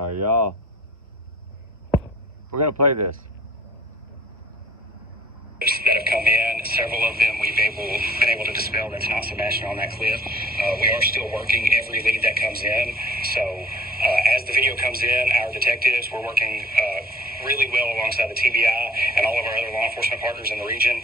All right, y'all. We're gonna play this. That have come in, several of them we've been able to dispel. That's not Sebastian on that cliff. We are still working every lead that comes in. So as the video comes in, our detectives, we're working really well alongside the TBI and all of our other law enforcement partners in the region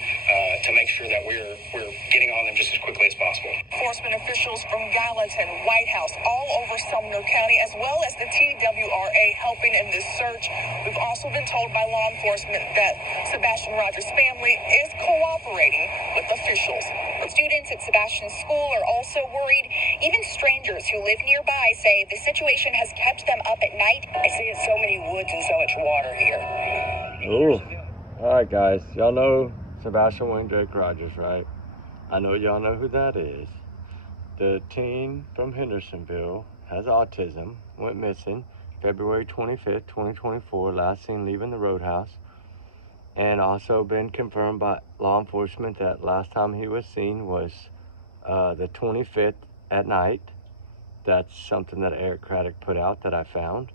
to make sure that we're getting on them just as quickly as possible. Enforcement officials from Gallatin, White House, all over Sumner County, as well as the TWRA helping in this search. We've also been told by law enforcement that Sebastian Rogers' family is cooperating with officials. Students at Sebastian's school are also worried. Even strangers who live nearby say the situation has kept them up at night. I see it's so many woods and so much water here. Ooh. All right, guys. Y'all know Sebastian Wayne Drake Rogers, right? I know y'all know who that is. The teen from Hendersonville has autism, went missing February 25th, 2024, last seen leaving the roadhouse. And also been confirmed by law enforcement that last time he was seen was the 25th at night. That's something that Eric Craddock put out that I found.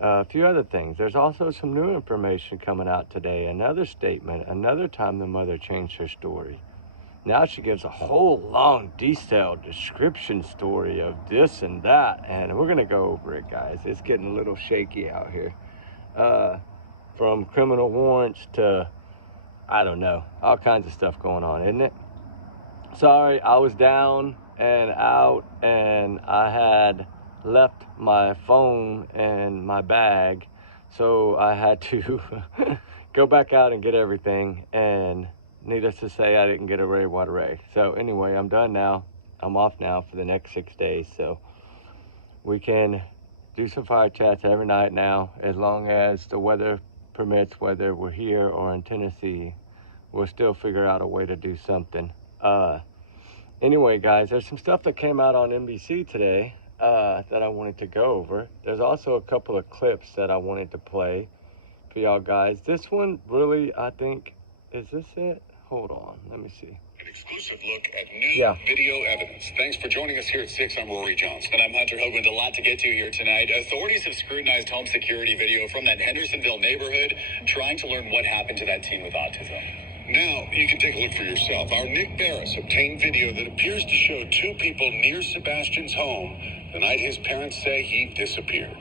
A few other things. There's also some new information coming out today. Another statement, another time the mother changed her story. Now she gives a whole long, detailed description story of this and that. And we're going to go over it, guys. It's getting a little shaky out here. From criminal warrants to, I don't know, all kinds of stuff going on, isn't it? Sorry, I was down and out and I had left my phone in my bag. So I had to go back out and get everything. And needless to say, I didn't get a Ray Water Ray. So anyway, I'm done now. I'm off now for the next 6 days. So we can do some fire chats every night now, as long as the weather permits, whether we're here or in Tennessee. We'll still figure out a way to do something. Anyway, guys, there's some stuff that came out on NBC today that I wanted to go over. There's also a couple of clips that I wanted to play for y'all guys. This one really, I think, is this it? Hold on, let me see. An exclusive look at new video evidence. Thanks for joining us here at 6. I'm Rory Johnson. And I'm Hunter Hoagland. A lot to get to here tonight. Authorities have scrutinized home security video from that Hendersonville neighborhood, trying to learn what happened to that teen with autism. Now, you can take a look for yourself. Our Nick Barris obtained video that appears to show 2 people near Sebastian's home the night his parents say he disappeared.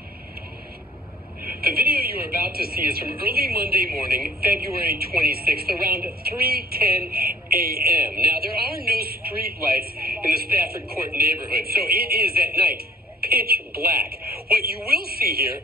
The video you're about to see is from early Monday morning, February 26th, around 3:10 a.m. Now, there are no street lights in the Stafford Court neighborhood, so it is at night, pitch black. What you will see here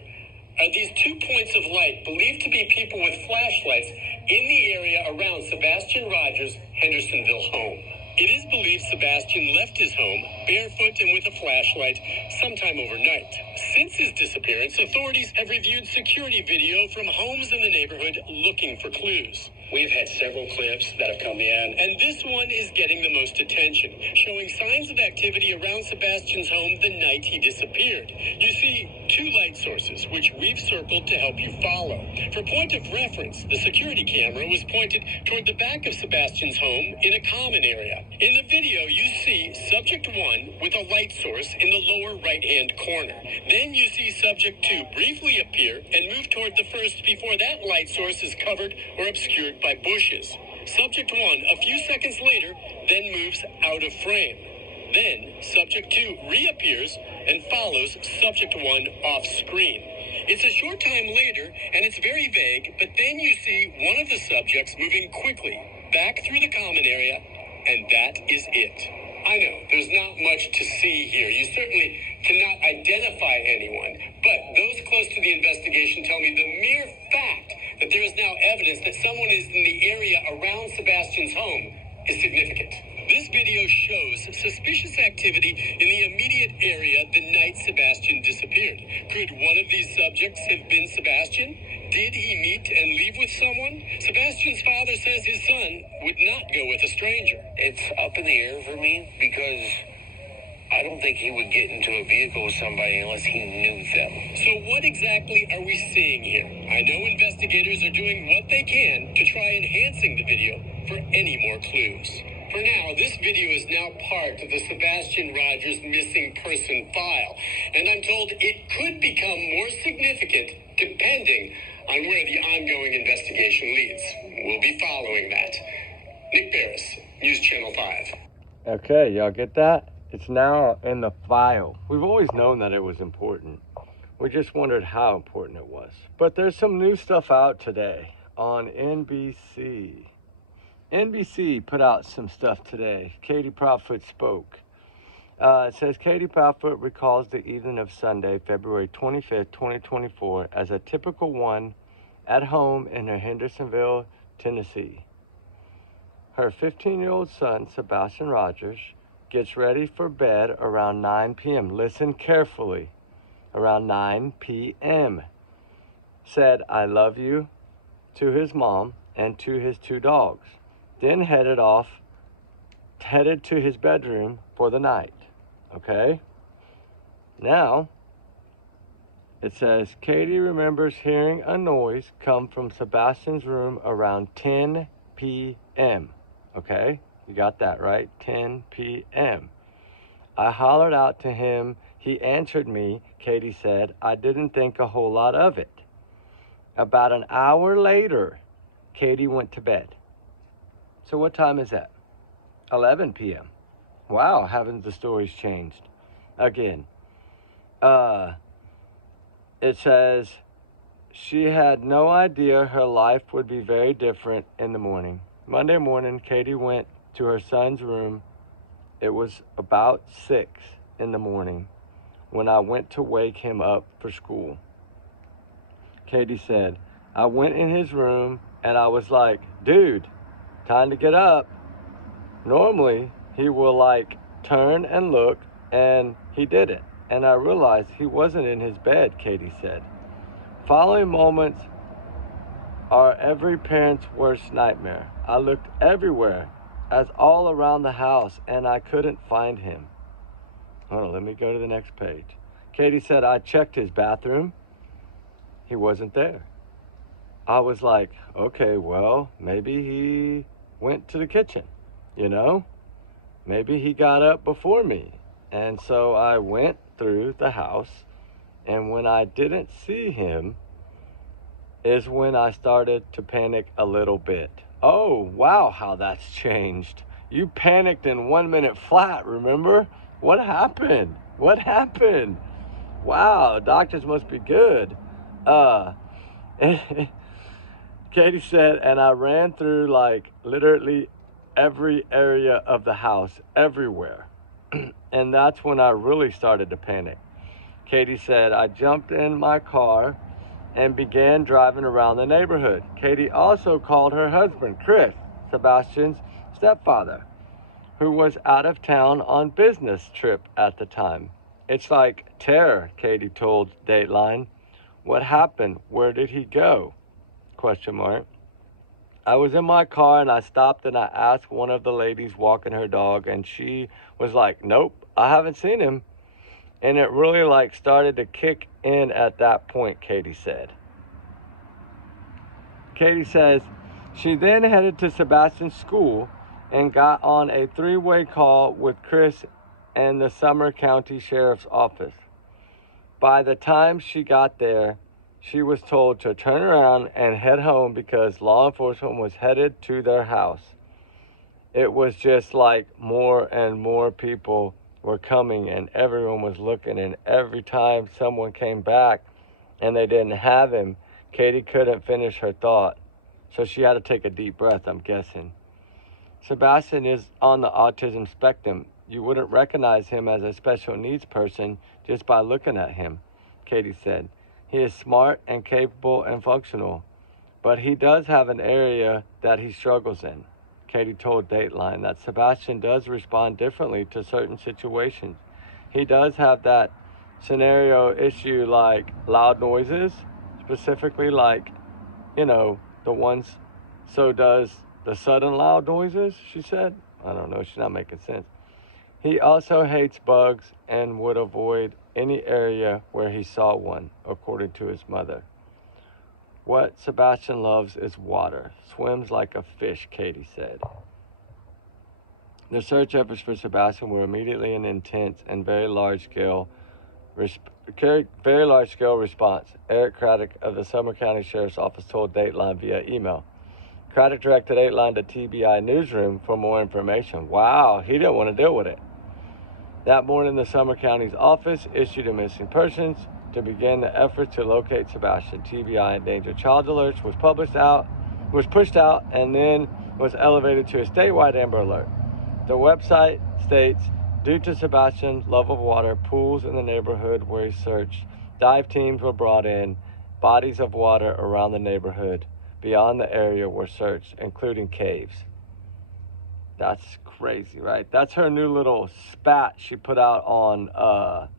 are these 2 points of light, believed to be people with flashlights, in the area around Sebastian Rogers' Hendersonville home. It is believed Sebastian left his home, barefoot and with a flashlight, sometime overnight. Since his disappearance, authorities have reviewed security video from homes in the neighborhood looking for clues. We've had several clips that have come in, And this one is getting the most attention, showing signs of activity around Sebastian's home the night he disappeared. You see 2 light sources, which we've circled to help you follow. For point of reference, the security camera was pointed toward the back of Sebastian's home in a common area. In the video, you see subject 1 with a light source in the lower right-hand corner. Then you see subject 2 briefly appear and move toward the first before that light source is covered or obscured by bushes. Subject 1, a few seconds later, then moves out of frame. Then, subject 2 reappears and follows subject 1 off screen. It's a short time later, and it's very vague, but then you see one of the subjects moving quickly back through the common area, and that is it. I know, there's not much to see here. You certainly cannot identify anyone, but those close to the investigation tell me the mere fact that there is now evidence that someone is in the area around Sebastian's home is significant. This video shows suspicious activity in the immediate area the night Sebastian disappeared. Could one of these subjects have been Sebastian? Did he meet and leave with someone? Sebastian's father says his son would not go with a stranger. It's up in the air for me because I don't think he would get into a vehicle with somebody unless he knew them. So what exactly are we seeing here? I know investigators are doing what they can to try enhancing the video for any more clues. For now, this video is now part of the Sebastian Rogers missing person file, and I'm told it could become more significant depending on where the ongoing investigation leads. We'll be following that. Nick Barris, News Channel 5. Okay, y'all get that? It's now in the file. We've always known that it was important. We just wondered how important it was. But there's some new stuff out today on NBC. NBC put out some stuff today. Katie Proudfoot spoke. It says, Katie Proudfoot recalls the evening of Sunday, February 25th, 2024, as a typical one at home in her Hendersonville, Tennessee. Her 15-year-old son, Sebastian Rogers, gets ready for bed around 9 p.m. Listen carefully. Around 9 p.m. Said, I love you to his mom and to his two dogs. Then headed to his bedroom for the night. Okay? Now, it says, Katie remembers hearing a noise come from Sebastian's room around 10 p.m. Okay? You got that, right? 10 p.m. I hollered out to him. He answered me, Katie said. I didn't think a whole lot of it. About an hour later, Katie went to bed. So what time is that? 11 p.m. Wow, haven't the stories changed? Again, it says she had no idea her life would be very different in the morning. Monday morning, Katie went to her son's room. It was about 6 in the morning when I went to wake him up for school. Katie said, I went in his room and I was like, dude, time to get up. Normally, he will like turn and look, and he didn't. And I realized he wasn't in his bed, Katie said. Following moments are every parent's worst nightmare. I looked everywhere, as all around the house, and I couldn't find him. Hold on, let me go to the next page. Katie said, I checked his bathroom. He wasn't there. I was like, okay, well, maybe he went to the kitchen, you know? Maybe he got up before me. And so I went through the house, and when I didn't see him is when I started to panic a little bit. Oh, wow, how that's changed. You panicked in 1 minute flat, remember? What happened? What happened? Wow, doctors must be good. Katie said, and I ran through like literally every area of the house, everywhere. And that's when I really started to panic. Katie said, I jumped in my car and began driving around the neighborhood. Katie also called her husband, Chris, Sebastian's stepfather, who was out of town on business trip at the time. It's like terror, Katie told Dateline. What happened? Where did he go? ? I was in my car and I stopped and I asked one of the ladies walking her dog, and she was like, nope, I haven't seen him. And it really like started to kick in at that point, Katie said. Katie says she then headed to Sebastian's school and got on a 3-way call with Chris and the Sumner County Sheriff's Office. By the time she got there, she was told to turn around and head home because law enforcement was headed to their house. It was just like more and more people were coming and everyone was looking, and every time someone came back and they didn't have him, Katie couldn't finish her thought. So she had to take a deep breath, I'm guessing. Sebastian is on the autism spectrum. You wouldn't recognize him as a special needs person just by looking at him, Katie said. He is smart and capable and functional, but he does have an area that he struggles in. Katie told Dateline that Sebastian does respond differently to certain situations. He does have that scenario issue like loud noises, specifically like, you know, the ones, so does the sudden loud noises, she said. I don't know, she's not making sense. He also hates bugs and would avoid any area where he saw one, according to his mother. What Sebastian loves is water. Swims like a fish, Katie said. The search efforts for Sebastian were immediately an intense and very large-scale response. Eric Craddock of the Sumner County Sheriff's Office told Dateline via email. Craddock directed Dateline to TBI Newsroom for more information. Wow, he didn't want to deal with it. That morning, the Sumner County's office issued a missing persons to begin the efforts to locate Sebastian. TBI Endangered Child Alerts was pushed out, and then was elevated to a statewide Amber Alert. The website states, due to Sebastian's love of water, pools in the neighborhood where he searched, dive teams were brought in, bodies of water around the neighborhood beyond the area were searched, including caves. That's crazy, right? That's her new little spat she put out on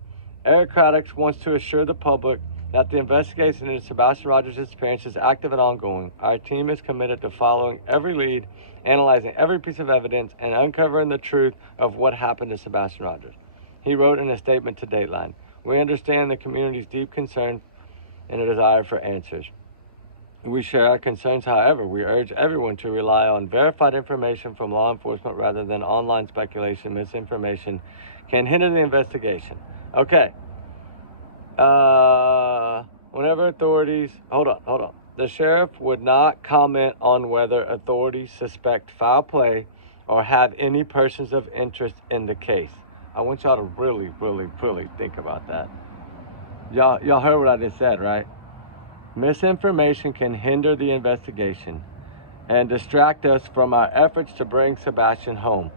Eric Craddock wants to assure the public that the investigation into Sebastian Rogers' disappearance is active and ongoing. Our team is committed to following every lead, analyzing every piece of evidence, and uncovering the truth of what happened to Sebastian Rogers. He wrote in a statement to Dateline, "We understand the community's deep concern and a desire for answers. We share our concerns, however, we urge everyone to rely on verified information from law enforcement rather than online speculation. Misinformation can hinder the investigation." Okay. Whenever authorities... Hold on. The sheriff would not comment on whether authorities suspect foul play or have any persons of interest in the case. I want y'all to really, really, really think about that. Y'all heard what I just said, right? Misinformation can hinder the investigation and distract us from our efforts to bring Sebastian home.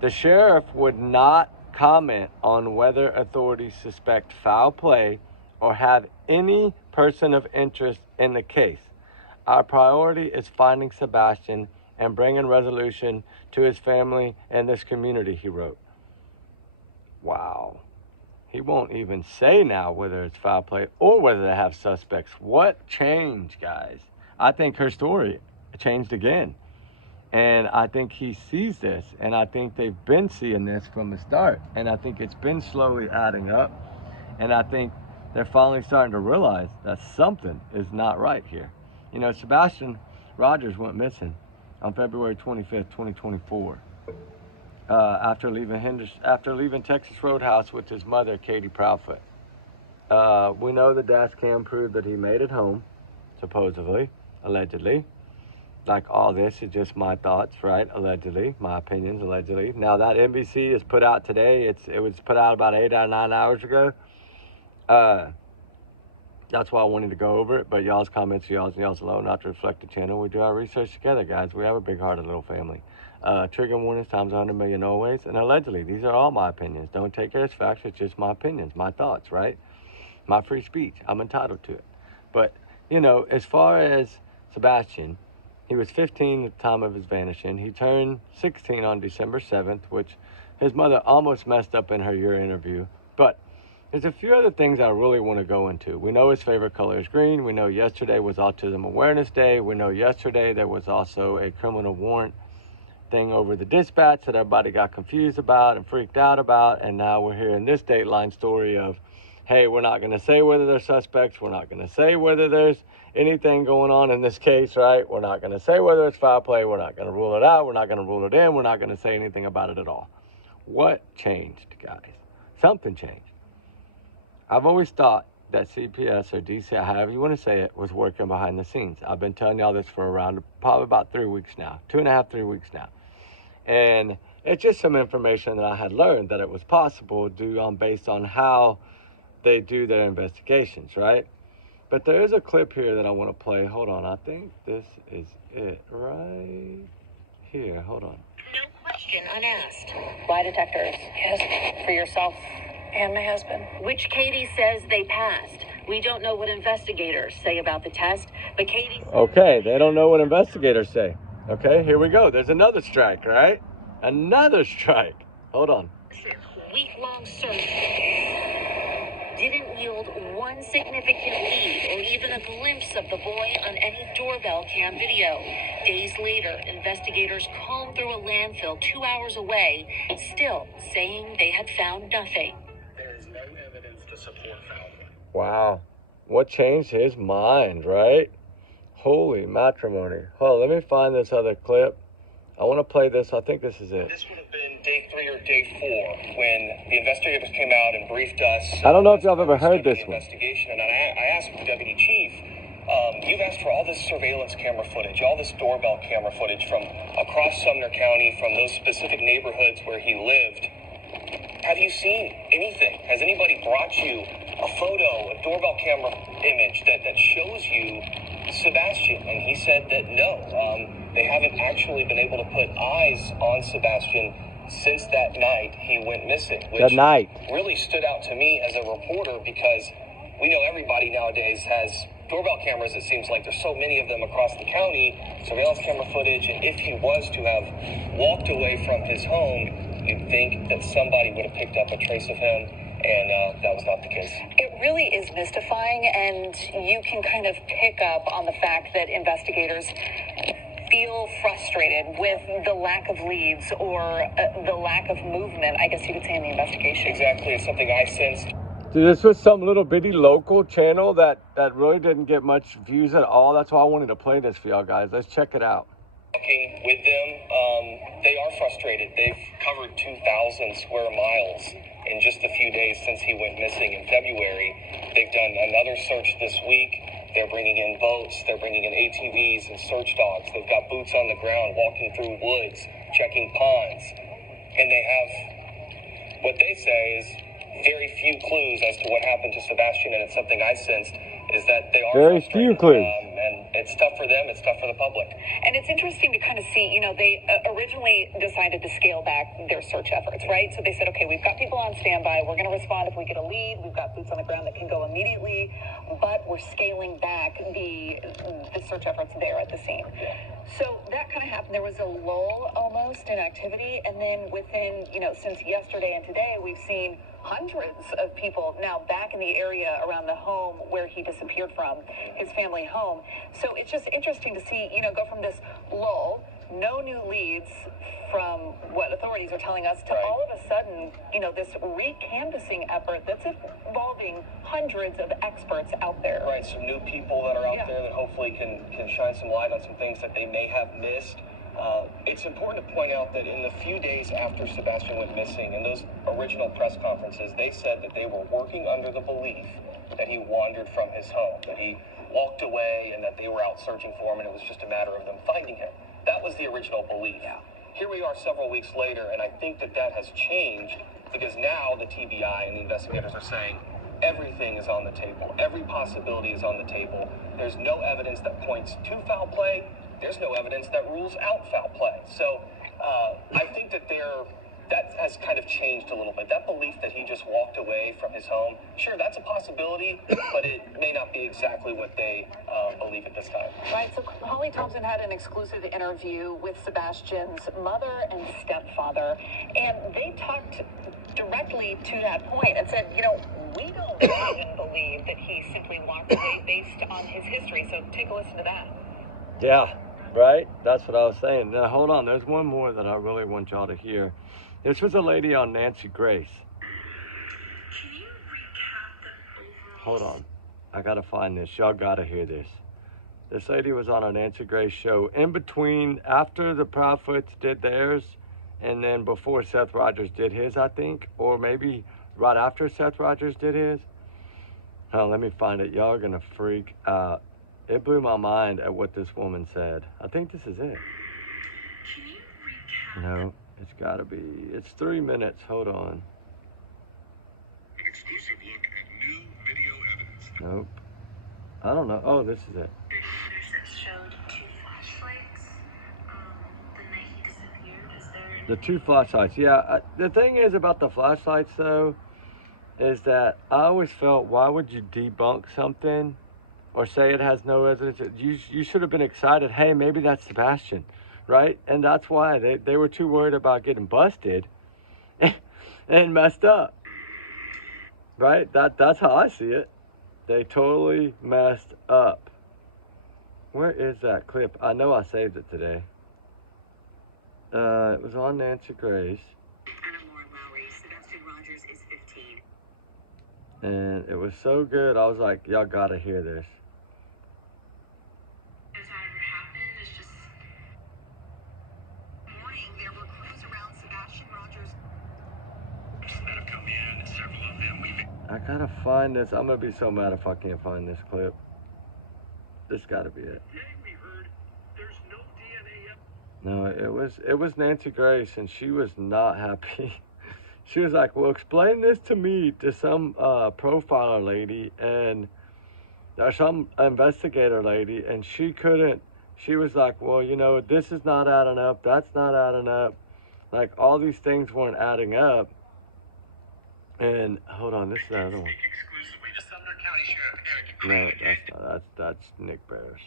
The sheriff would not comment on whether authorities suspect foul play or have any person of interest in the case. Our priority is finding Sebastian and bringing resolution to his family and this community, he wrote. Wow. He won't even say now whether it's foul play or whether they have suspects. What changed, guys? I think her story changed again. And I think he sees this, and I think they've been seeing this from the start. And I think it's been slowly adding up. And I think they're finally starting to realize that something is not right here. You know, Sebastian Rogers went missing on February 25th, 2024. After leaving Texas Roadhouse with his mother, Katie Proudfoot. We know the dash cam proved that he made it home, supposedly, allegedly. Like all this is just my thoughts, right? Allegedly, my opinions, allegedly. Now that NBC is put out today, it was put out about 8 or 9 hours ago. That's why I wanted to go over it, but y'all's comments, y'all's alone, not to reflect the channel. We do our research together, guys. We have a big-hearted little family. Trigger warnings times 100 million always, and allegedly, these are all my opinions. Don't take it as facts, it's just my opinions, my thoughts, right? My free speech, I'm entitled to it. But, you know, as far as Sebastian, he was 15 at the time of his vanishing. He turned 16 on December 7th, which his mother almost messed up in her year interview. But there's a few other things I really want to go into. We know his favorite color is green. We know yesterday was Autism Awareness Day. We know yesterday there was also a criminal warrant thing over the dispatch that everybody got confused about and freaked out about. And now we're hearing this Dateline story of, hey, we're not going to say whether they're suspects. We're not going to say whether there's anything going on in this case, right? We're not going to say whether it's foul play. We're not going to rule it out. We're not going to rule it in. We're not going to say anything about it at all. What changed, guys? Something changed. I've always thought that CPS or DC, however you want to say it, was working behind the scenes. I've been telling y'all this for around probably about 3 weeks now, 2.5, 3 weeks now. And it's just some information that I had learned that it was possible based on how they do their investigations, right? But there is a clip here that I want to play. Hold on, I think this is it right here. Hold on. No question unasked. Lie detectors. Yes, for yourself and my husband. Which Katie says they passed. We don't know what investigators say about the test, but Katie... Okay, they don't know what investigators say. Okay, here we go. There's another strike, right? Another strike. Hold on. Week-long search didn't yield one significant lead or even a glimpse of the boy on any doorbell cam video. Days later, investigators combed through a landfill 2 hours away, still saying they had found nothing. There is no evidence to support foul play. Wow. What changed his mind, right? Holy matrimony. Hold on, let me find this other clip. I want to play this. I think this is it. This would have been day 3 or day 4 when the investigators came out and briefed us. I don't know if y'all have ever heard this one. Investigation, and I asked the deputy chief, you've asked for all this surveillance camera footage, all this doorbell camera footage from across Sumner County, from those specific neighborhoods where he lived. Have you seen anything? Has anybody brought you a photo, a doorbell camera image that shows you Sebastian? And he said that no, they haven't actually been able to put eyes on Sebastian since that night he went missing, which really stood out to me as a reporter, because we know everybody nowadays has doorbell cameras. It seems like there's so many of them across the county, surveillance camera footage, and if he was to have walked away from his home, you'd think that somebody would have picked up a trace of him, and that was not the case. It really is mystifying, and you can kind of pick up on the fact that investigators feel frustrated with the lack of leads or the lack of movement, I guess you could say, in the investigation. Exactly. It's something I sensed. Dude, this was some little bitty local channel that really didn't get much views at all. That's why I wanted to play this for y'all guys. Let's check it out. Talking with them, they are frustrated. They've covered 2,000 square miles in just a few days since he went missing in February. They've done another search this week. They're bringing in boats. They're bringing in ATVs and search dogs. They've got boots on the ground, walking through woods, checking ponds. And they have what they say is very few clues as to what happened to Sebastian, and it's something I sensed is that they are very few clues. And it's tough for them, it's tough for the public. And it's interesting to kind of see, you know, they originally decided to scale back their search efforts, right? So they said, okay, we've got people on standby, we're going to respond if we get a lead, we've got boots on the ground that can go immediately, but we're scaling back the search efforts there at the scene. So that kind of happened. There was a lull almost in activity, and then within, you know, since yesterday and today, we've seen hundreds of people now back in the area around the home where he disappeared from, his family home. So it's just interesting to see, you know, go from this lull, no new leads from what authorities are telling us, to all of a sudden, you know, this re-canvassing effort that's involving hundreds of experts out there. Right, some new people that are out there that hopefully can shine some light on some things that they may have missed. It's important to point out that in the few days after Sebastian went missing, in those original press conferences, they said that they were working under the belief that he wandered from his home, that he walked away, and that they were out searching for him, and it was just a matter of them finding him. That was the original belief. Here we are several weeks later, and I think that has changed, because now the TBI and the investigators are saying everything is on the table. Every possibility is on the table. There's no evidence that points to foul play. There's no evidence that rules out foul play. So I think that that has kind of changed a little bit. That belief that he just walked away from his home, sure, that's a possibility, but it may not be exactly what they believe at this time. Right, so Holly Thompson had an exclusive interview with Sebastian's mother and stepfather, and they talked directly to that point and said, you know, we don't even believe that he simply walked away based on his history. So take a listen to that. Yeah, right? That's what I was saying. Now, hold on. There's one more that I really want y'all to hear. This was a lady on Nancy Grace. Can you recap the Hold on. I got to find this. Y'all got to hear this. This lady was on a Nancy Grace show in between, after the Proudfoots did theirs, and then before Seth Rogers did his, I think. Or maybe right after Seth Rogers did his. Oh, let me find it. Y'all are going to freak out. It blew my mind at what this woman said. I think this is it. Can you recap? No, it's got to be. It's 3 minutes. Hold on. An exclusive look at new video evidence. Nope. I don't know. Oh, this is it. There's that showed 2 flashlights the night he disappeared. Is there? The 2 flashlights. Yeah. The thing is about the flashlights, though, is that I always felt, why would you debunk something or say it has no evidence? You should have been excited. Hey, maybe that's Sebastian, right? And that's why they were too worried about getting busted and messed up, right? That's how I see it. They totally messed up. Where is that clip? I know I saved it today. It was on Nancy Grace. Sebastian Rogers is 15. And it was so good. I was like, y'all gotta hear this. Morning, there were crews around Sebastian Rogers' I gotta find this. I'm gonna be so mad if I can't find this clip. This gotta be it. No, it was Nancy Grace, and she was not happy. She was like, well, explain this to me, to some profiler lady, and there's some investigator lady, and she couldn't. She was like, well, you know, this is not adding up, that's not adding up. Like, all these things weren't adding up. And hold on, this is the other one. No, that's not. That's Nick Bears.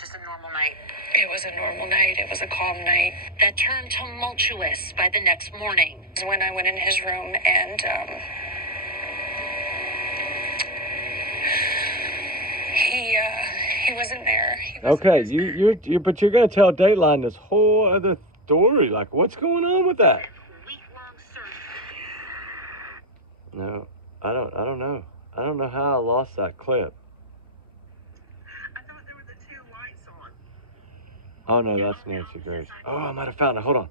Just a normal night. It was a normal night. It was a calm night. That turned tumultuous by the next morning. When I went in his room and he wasn't there. Okay, you but you're gonna tell Dateline this whole other story. Like, what's going on with that? No, I don't know. I don't know how I lost that clip. I thought there were the two lights on. Oh no, that's Nancy Grace. Oh, I might have found it. Hold on.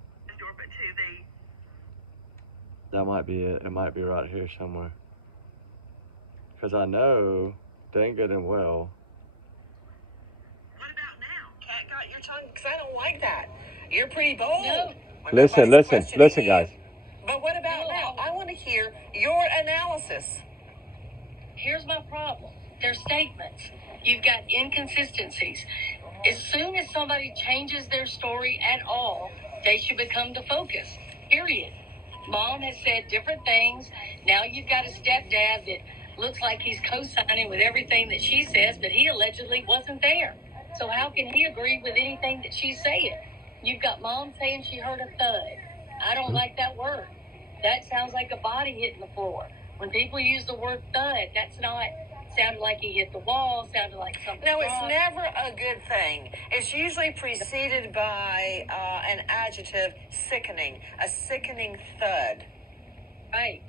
That might be it. It might be right here somewhere. Because I know dang good and well. What about now? Cat got your tongue? Because I don't like that. You're pretty bold. No. Listen, guys. But what about now? I want to hear your analysis. Here's my problem. Their statements. You've got inconsistencies. As soon as somebody changes their story at all, they should become the focus. Period. Mom has said different things. Now you've got a stepdad that looks like he's co-signing with everything that she says, but he allegedly wasn't there. So how can he agree with anything that she's saying? You've got Mom saying she heard a thud. I don't like that word. That sounds like a body hitting the floor. When people use the word thud, that's not sounded like he hit the wall, sounded like something. No, it's never a good thing. It's usually preceded by an adjective, sickening, a sickening thud. Right.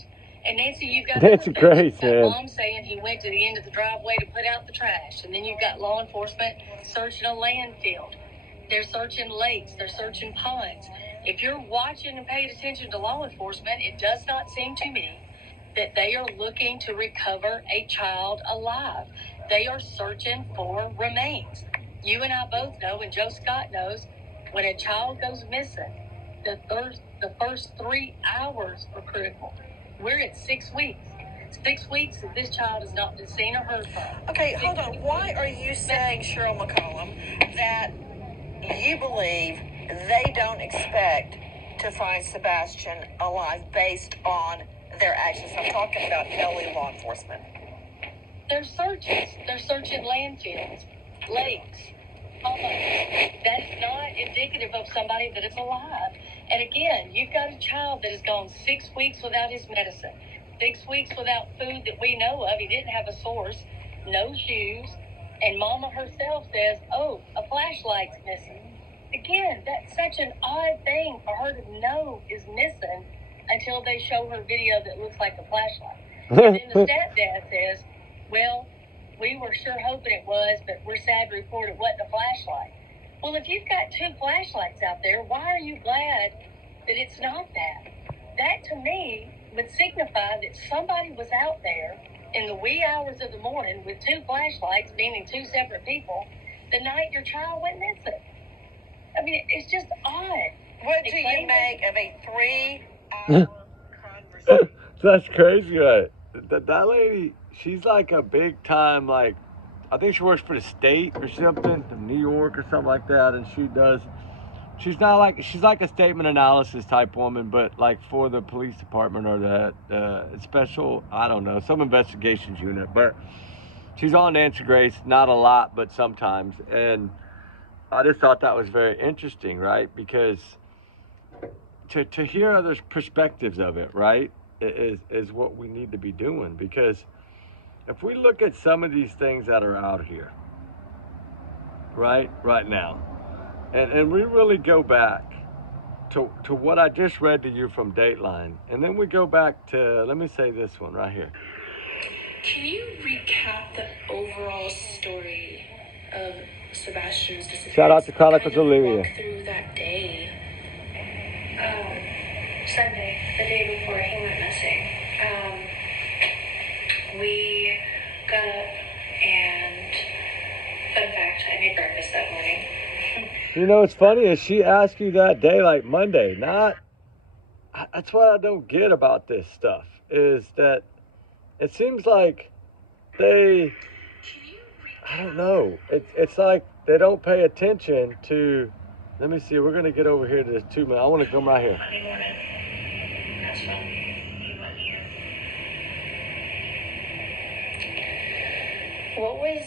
And Nancy, you've got Nancy Grace, man. Mom saying he went to the end of the driveway to put out the trash, and then you've got law enforcement searching a landfill. They're searching lakes. They're searching ponds. If you're watching and paying attention to law enforcement, it does not seem to me that they are looking to recover a child alive. They are searching for remains. You and I both know, and Joe Scott knows, when a child goes missing, the first 3 hours are critical. We're at 6 weeks. 6 weeks that this child has not been seen or heard from. Okay, hold on. Why are you saying, Cheryl McCollum, that you believe they don't expect to find Sebastian alive based on their actions? I'm talking about LA law enforcement. They're searches. They're searching landfills, lakes, ponds. That's not indicative of somebody that is alive. And again, you've got a child that has gone 6 weeks without his medicine, 6 weeks without food that we know of. He didn't have a source, no shoes. And Mama herself says, oh, a flashlight's missing. Again, that's such an odd thing for her to know is missing until they show her video that looks like a flashlight. And then the stepdad says, well, we were sure hoping it was, but we're sad to report it wasn't a flashlight. Well, if you've got 2 flashlights out there, why are you glad that it's not that? That, to me, would signify that somebody was out there in the wee hours of the morning with 2 flashlights, meaning 2 separate people, the night your child went missing. I mean, it's just odd. What do you make of a 3-hour conversation? That's crazy, right? That lady, she's like a big time, like, I think she works for the state or something, New York or something like that, and she's like a statement analysis type woman, but like for the police department or that special, I don't know, some investigations unit, but she's on Nancy Grace, not a lot, but sometimes, and I just thought that was very interesting, right? Because to hear others' perspectives of it, right, is what we need to be doing. Because if we look at some of these things that are out here, right now, and we really go back to what I just read to you from Dateline, and then we go back to, let me say this one right here. Can you recap the overall story of Sebastian's disappearance? Shout out to Chronicles Olivia. Walk through that day. Sunday, the day before he went missing. We got up and, fun fact, I made breakfast that morning. You know, what's funny is she asked you that day, like Monday, not, that's what I don't get about this stuff, is that it seems like I don't know, it's like they don't pay attention to, let me see, we're going to get over here to this 2 minutes. I want to come right here. Monday morning. That's fun. He went here. What was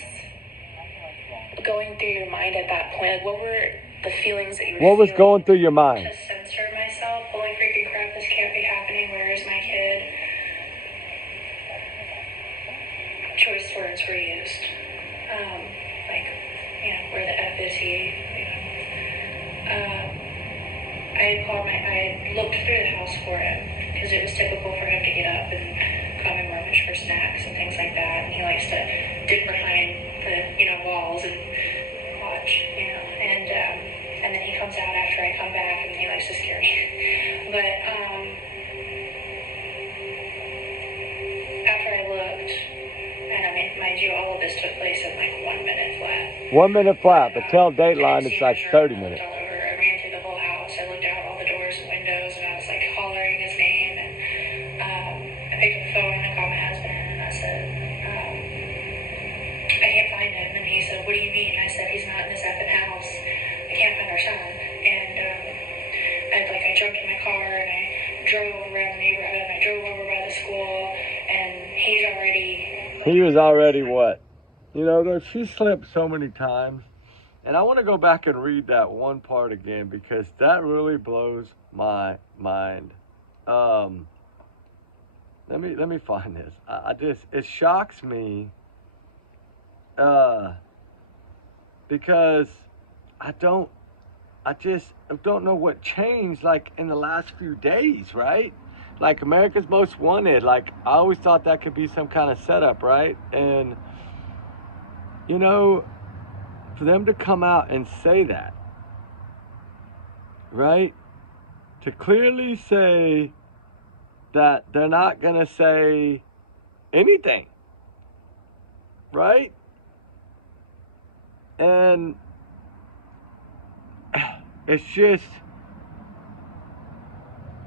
going through your mind at that point? Like, what were the feelings that you were What was feeling going through your mind? to censor myself? Holy freaking crap, this can't be happening. Where is my kid? Choice words were used. Like, where the F is he? I looked through the house for him because it was typical for him to get up and come and rummage for snacks and things like that. And he likes to dip behind the, walls and watch, and then he comes out after I come back and he likes to scare me. But, after I looked, and mind you, all of this took place in like 1 minute flat. 1 minute flat, but tell Dateline it's like 30 minutes. I ran through the whole house. I looked out all the doors and windows, and I was like hollering his name. And I picked up the phone and I called my husband, and I said, I can't find him. And he said, what do you mean? I said, he's not in this effing house. I can't find our son. And I jumped in my car and I drove around the neighborhood, and I drove over by the school, and he was already what? She slipped so many times. And I want to go back and read that one part again because that really blows my mind. Let me find this. It shocks me because I just don't know what changed like in the last few days, right? Like America's Most Wanted, like I always thought that could be some kind of setup, right? And for them to come out and say that, right? To clearly say that they're not going to say anything, right? And it's just,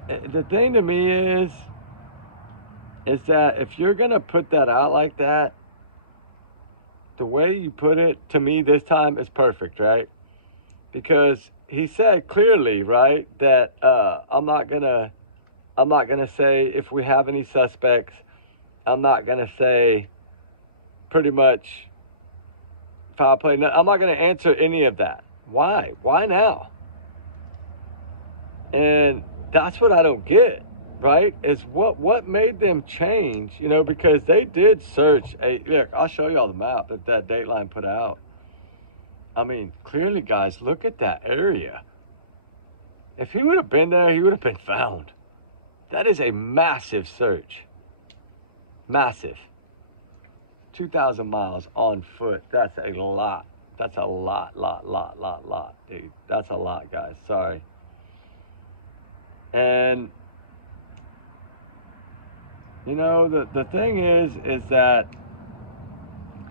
the thing to me is that if you're going to put that out like that, the way you put it to me this time is perfect, right? Because he said clearly, right, that I'm not gonna say if we have any suspects. I'm not gonna say pretty much foul play. No, I'm not gonna answer any of that. Why? Why now? And that's what I don't get, right? Is what made them change, because they did search look, I'll show y'all the map that Dateline put out. I mean, clearly, guys, look at that area. If he would have been there, he would have been found. That is a massive search. Massive. 2,000 miles on foot. That's a lot. That's a lot, dude. That's a lot, guys. Sorry. And the thing is that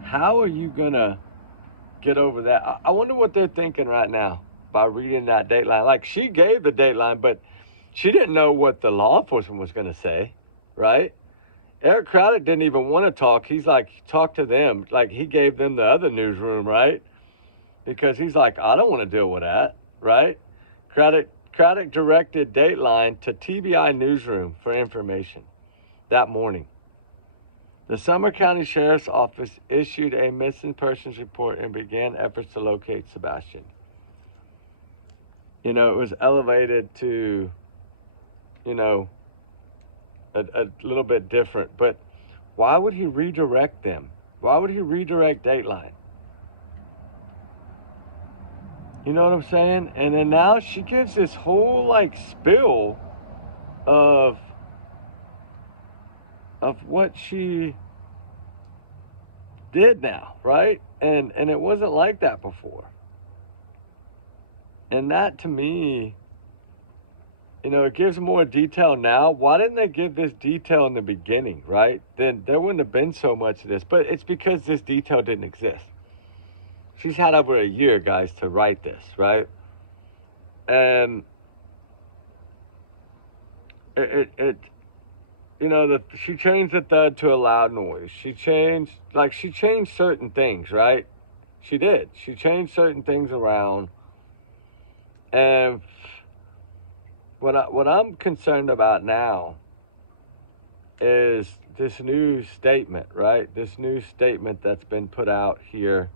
how are you gonna get over that? I wonder what they're thinking right now by reading that Dateline. Like, she gave the Dateline, but she didn't know what the law enforcement was gonna say, right? Eric Craddock didn't even want to talk. He's like, talk to them. Like, he gave them the other newsroom, right? Because he's like, I don't want to deal with that, right? Craddock directed Dateline to TBI Newsroom for information that morning. The Sumner County Sheriff's Office issued a missing persons report and began efforts to locate Sebastian. It was elevated to, a little bit different. But why would he redirect them? Why would he redirect Dateline? You know what I'm saying? And then now she gives this whole spill of what she did now, right? And it wasn't like that before. And that to me you know, it gives more detail now. Why didn't they give this detail in the beginning, right? Then there wouldn't have been so much of this. But it's because this detail didn't exist. She's had over a year, guys, to write this, right? And it you know, she changed the thud to a loud noise. She changed certain things, right? She did. She changed certain things around. And what I'm concerned about now is this new statement, right? This new statement that's been put out here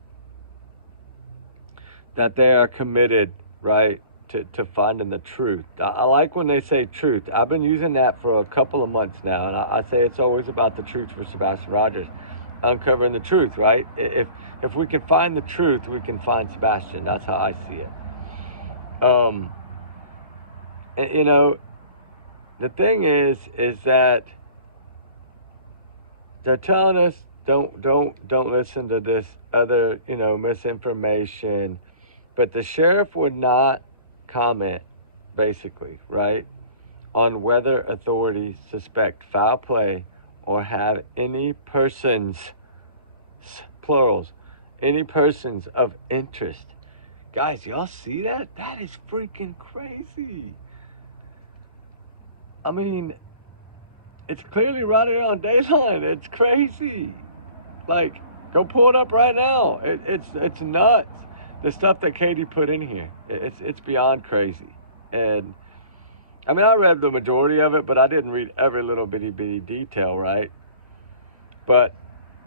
that they are committed, right, to finding the truth. I like when they say truth. I've been using that for a couple of months now, and I say it's always about the truth for Sebastian Rogers, uncovering the truth, right? If we can find the truth, we can find Sebastian. That's how I see it. And, you know, the thing is that they're telling us don't listen to this other, you know, misinformation, but the sheriff would not comment, basically, right, on whether authorities suspect foul play or have any persons, plurals, any persons of interest. Guys, y'all see that? That is freaking crazy. I mean, it's clearly right here on Dayline. It's crazy. Like, go pull it up right now. It's nuts. The stuff that Katie put in here, it's beyond crazy. And I mean, I read the majority of it, but I didn't read every little bitty detail, right? But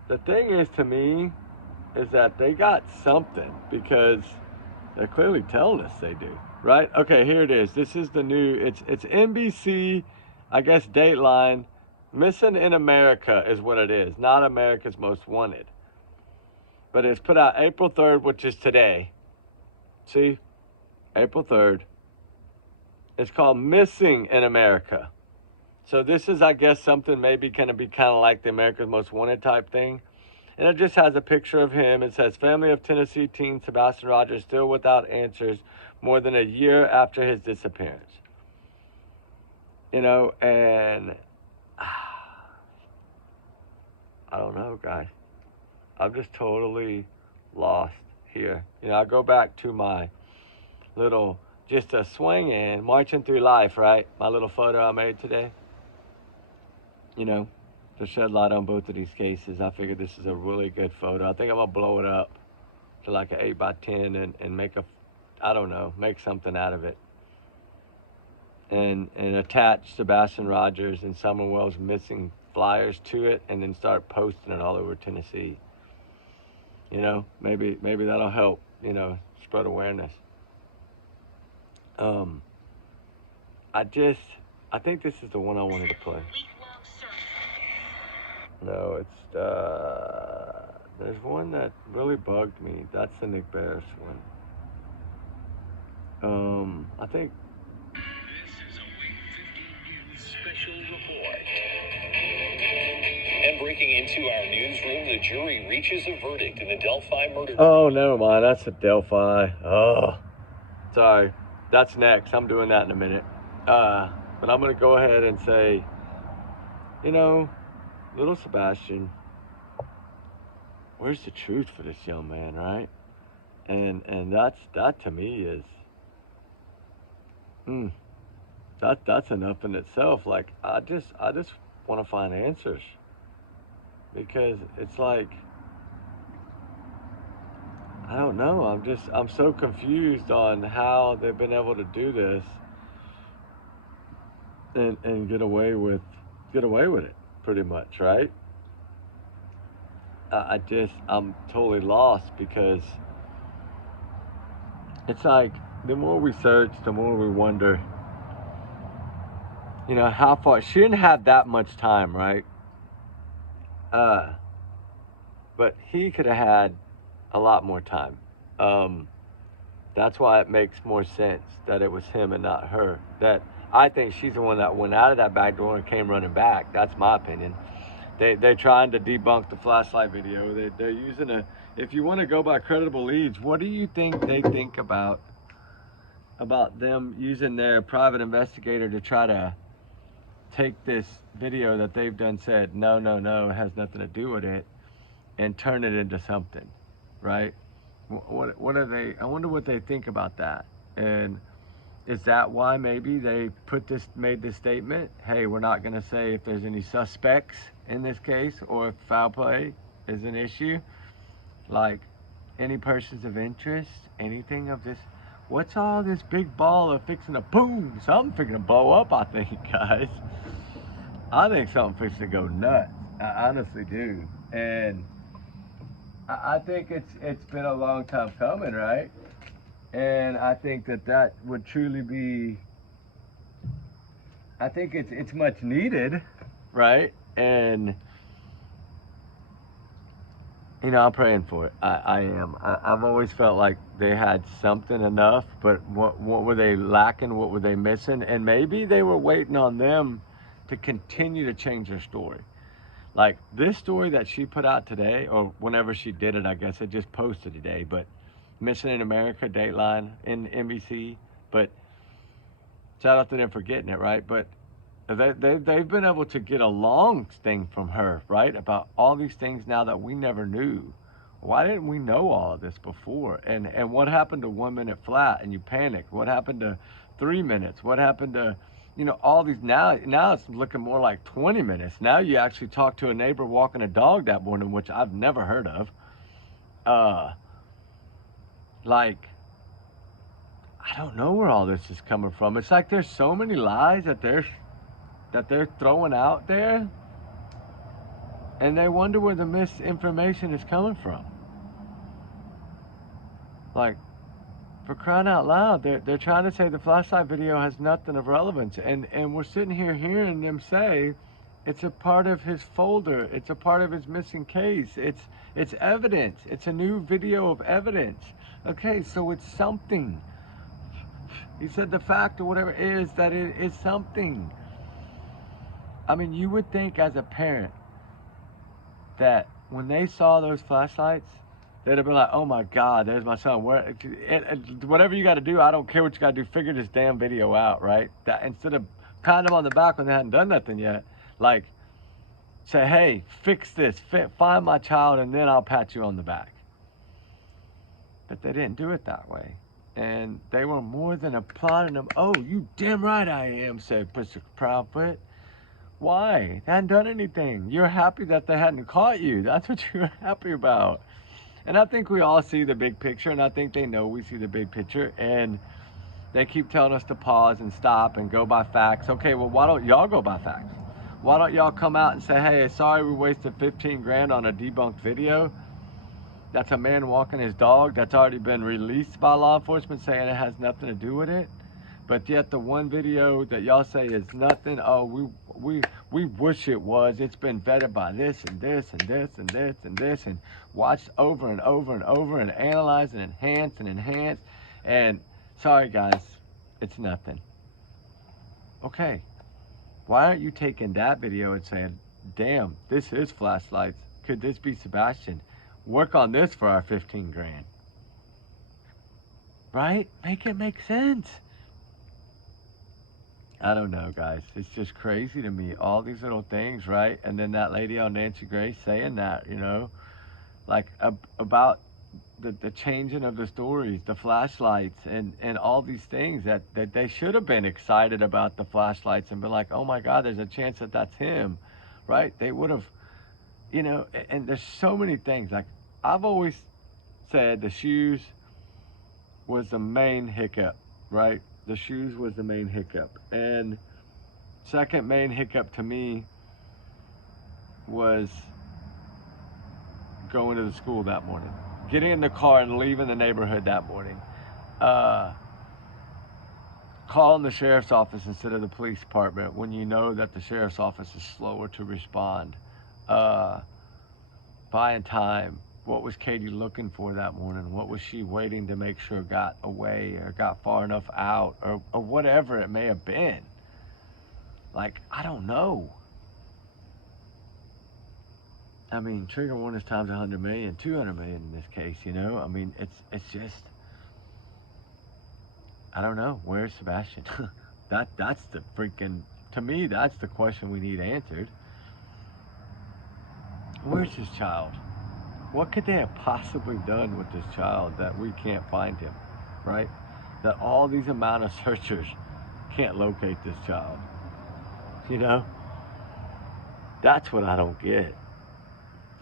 the thing is, to me, is that they got something, because they're clearly telling us they do, right? Okay, here it is. This is the new, it's NBC, I guess, Dateline. Missing in America is what it is, not America's Most Wanted. But it's put out April 3rd, which is today. See? April 3rd. It's called Missing in America. So this is, I guess, something maybe going to be kind of like the America's Most Wanted type thing. And it just has a picture of him. It says, family of Tennessee teen Sebastian Rogers still without answers more than a year after his disappearance. You know, and I don't know, guys. I'm just totally lost here. You know, I go back to my little, just a swing in, marching through life, right? My little photo I made today. You know, to shed light on both of these cases. I figured this is a really good photo. I think I'm going to blow it up to like an 8x10 and make a, I don't know, make something out of it. And attach Sebastian Rogers and Summer Wells missing flyers to it, and then start posting it all over Tennessee. You know, maybe that'll help, you know, spread awareness. I think this is the one I wanted to play. No, it's there's one that really bugged me. That's the Nick Barris one. I think This is a Week 15 News special report. And breaking into our newsroom, the jury reaches a verdict in the Delphi murder. Oh, never mind. That's a Delphi. Oh, sorry. That's next. I'm doing that in a minute. But I'm going to go ahead and say, you know, little Sebastian, where's the truth for this young man, right? And that to me is, that's enough in itself. Like, I just want to find answers, because it's like, I don't know. I'm so confused on how they've been able to do this and get away with it, pretty much, right? I'm totally lost, because it's like, the more we search, the more we wonder, you know, how far. She didn't have that much time, right? But he could have had a lot more time. That's why it makes more sense that it was him and not her. That I think she's the one that went out of that back door and came running back. That's my opinion. They're trying to debunk the flashlight video. They're using if you want to go by credible leads, what do you think they think about about them using their private investigator to try to take this video that they've done said, no, it has nothing to do with it, and turn it into something, right? What are they, I wonder what they think about that. And is that why maybe they made this statement? Hey, we're not gonna say if there's any suspects in this case, or if foul play is an issue, like any persons of interest, anything of this. What's all this big ball of fixing to boom? Something fixing to blow up, I think, guys. I think something fixing to go nuts. I honestly do. And I think it's been a long time coming, right? And I think that would truly be, I think it's much needed, right? And you know, I'm praying for it. I am. I've always felt like they had something enough, but what were they lacking? What were they missing? And maybe they were waiting on them to continue to change their story. Like this story that she put out today, or whenever she did it, I guess it just posted today, but Missing in America, Dateline, in NBC, but shout out to them for getting it, right? But they've been able to get a long thing from her, right? About all these things now that we never knew. Why didn't we know all of this before? And what happened to 1 minute flat and you panicked? What happened to 3 minutes? What happened to, you know, all these, now it's looking more like 20 minutes. Now you actually talk to a neighbor walking a dog that morning, which I've never heard of. Like, I don't know where all this is coming from. It's like there's so many lies that they're throwing out there, and they wonder where the misinformation is coming from. Like, for crying out loud, they're trying to say the flashlight video has nothing of relevance, and we're sitting here hearing them say it's a part of his folder, it's a part of his missing case, it's evidence, it's a new video of evidence. Okay, so it's something. He said the fact or whatever is that it is something. I mean, you would think as a parent that when they saw those flashlights, they'd have been like, oh my God, there's my son. Whatever you got to do, I don't care what you got to do, figure this damn video out, right? That instead of patting them on the back when they hadn't done nothing yet, like say, hey, fix this, find my child, and then I'll pat you on the back. But they didn't do it that way. And they were more than applauding them. Oh, you damn right I am, said Mr. Proudfoot. Why? They hadn't done anything. You're happy that they hadn't caught you. That's what you're happy about. And I think we all see the big picture, and I think they know we see the big picture, and they keep telling us to pause and stop and go by facts. Okay, well, why don't y'all go by facts? Why don't y'all come out and say, hey, sorry we wasted 15 grand on a debunked video? That's a man walking his dog that's already been released by law enforcement saying it has nothing to do with it. But yet the one video that y'all say is nothing, oh, we wish it was. It's been vetted by this and this and this and this and this and watched over and over and over and analyzed and enhanced. And sorry guys, it's nothing. Okay, why aren't you taking that video and saying, damn, this is flashlights. Could this be Sebastian? Work on this for our 15 grand. Right? Make it make sense. I don't know, guys. It's just crazy to me. All these little things, right? And then that lady on Nancy Grace saying that, you know, like about the changing of the stories, the flashlights, and all these things that they should have been excited about the flashlights and been like, oh my God, there's a chance that that's him, right? They would have, you know, and there's so many things. Like, I've always said the shoes was the main hiccup, right? The shoes was the main hiccup. And second main hiccup to me was going to the school that morning. Getting in the car and leaving the neighborhood that morning. Calling the sheriff's office instead of the police department when you know that the sheriff's office is slower to respond. Buying time. What was Katie looking for that morning? What was she waiting to make sure got away or got far enough out or whatever it may have been? Like, I don't know. I mean, trigger warning is times 100 million, 200 million in this case, you know? I mean, it's just, I don't know. Where's Sebastian? That's the freaking, to me, that's the question we need answered. Where's his child? What could they have possibly done with this child that we can't find him, right? That all these amount of searchers can't locate this child. You know? That's what I don't get.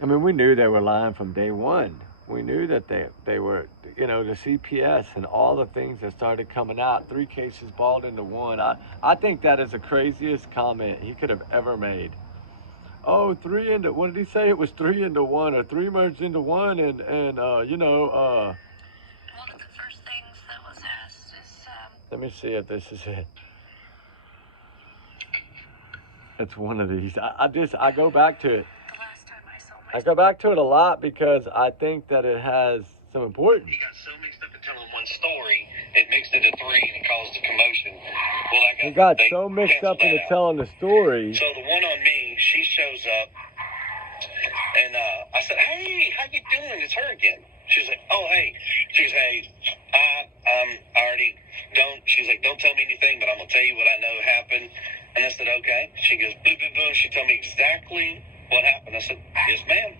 I mean, we knew they were lying from day one. We knew that they were, you know, the CPS and all the things that started coming out, 3 cases balled into one. I think that is the craziest comment he could have ever made. Oh, 3 into, what did he say? It was 3 into 1, or 3 merged into 1, and you know, One of the first things that was asked is, let me see if this is it. It's one of these. I go back to it. the last time I saw I go back to it a lot because I think that it has some importance. He got so mixed up in telling one story, it mixed into 3 and it caused a commotion. Well, He got they so mixed canceled up into that out. telling the story. So the one on me, she shows up, and I said, "Hey, how you doing?" It's her again. She's like, "Oh, hey." She goes, "Hey, I already don't." She's like, "Don't tell me anything, but I'm gonna tell you what I know happened." And I said, "Okay." She goes, "Boom, boom, boom." She told me exactly what happened. I said, "Yes, ma'am."